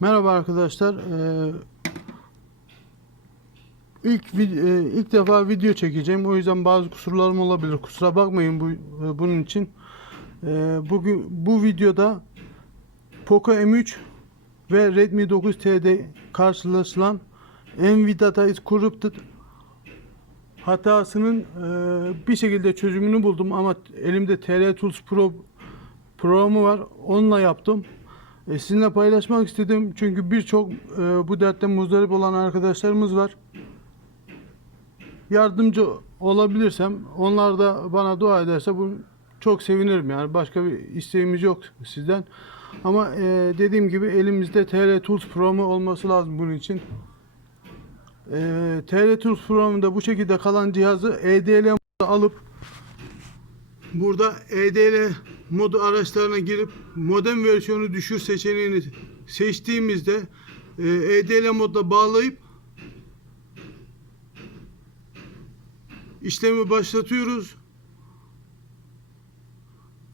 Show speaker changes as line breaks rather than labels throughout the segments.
Merhaba arkadaşlar. Ee, ilk e, ilk defa video çekeceğim. O yüzden bazı kusurlarım olabilir. Kusura bakmayın bu e, bunun için. Ee, bugün bu videoda Poco M3 ve Redmi 9T'de karşılaşılan NVData is corrupted hatasının e, bir şekilde çözümünü buldum ama elimde TR Tools Pro programı var. Onunla yaptım. E, sizinle paylaşmak istedim çünkü birçok e, bu dertten muzdarip olan arkadaşlarımız var. Yardımcı olabilirsem, onlar da bana dua ederse bu çok sevinirim yani başka bir isteğimiz yok sizden. Ama e, dediğim gibi elimizde TR Tools Pro'mu olması lazım bunun için. E, TR Tools Pro'mda bu şekilde kalan cihazı EDL alıp Burada EDL modu araçlarına girip modem versiyonu düşür seçeneğini seçtiğimizde e, EDL modla bağlayıp işlemi başlatıyoruz.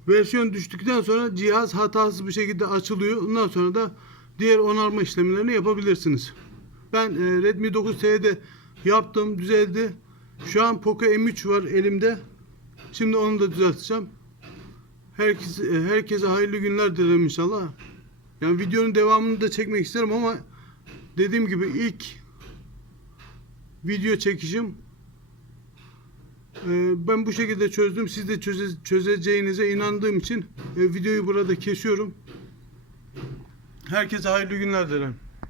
Versiyon düştükten sonra cihaz hatasız bir şekilde açılıyor. Ondan sonra da diğer onarma işlemlerini yapabilirsiniz. Ben e, Redmi 9T'de yaptım, düzeldi. Şu an Poco M3 var elimde. Şimdi onu da düzelteceğim. Herkes, herkese hayırlı günler dilerim inşallah. Yani videonun devamını da çekmek isterim ama dediğim gibi ilk video çekişim. Ee, ben bu şekilde çözdüm. Siz de çöze- çözeceğinize inandığım için e, videoyu burada kesiyorum. Herkese hayırlı günler dilerim.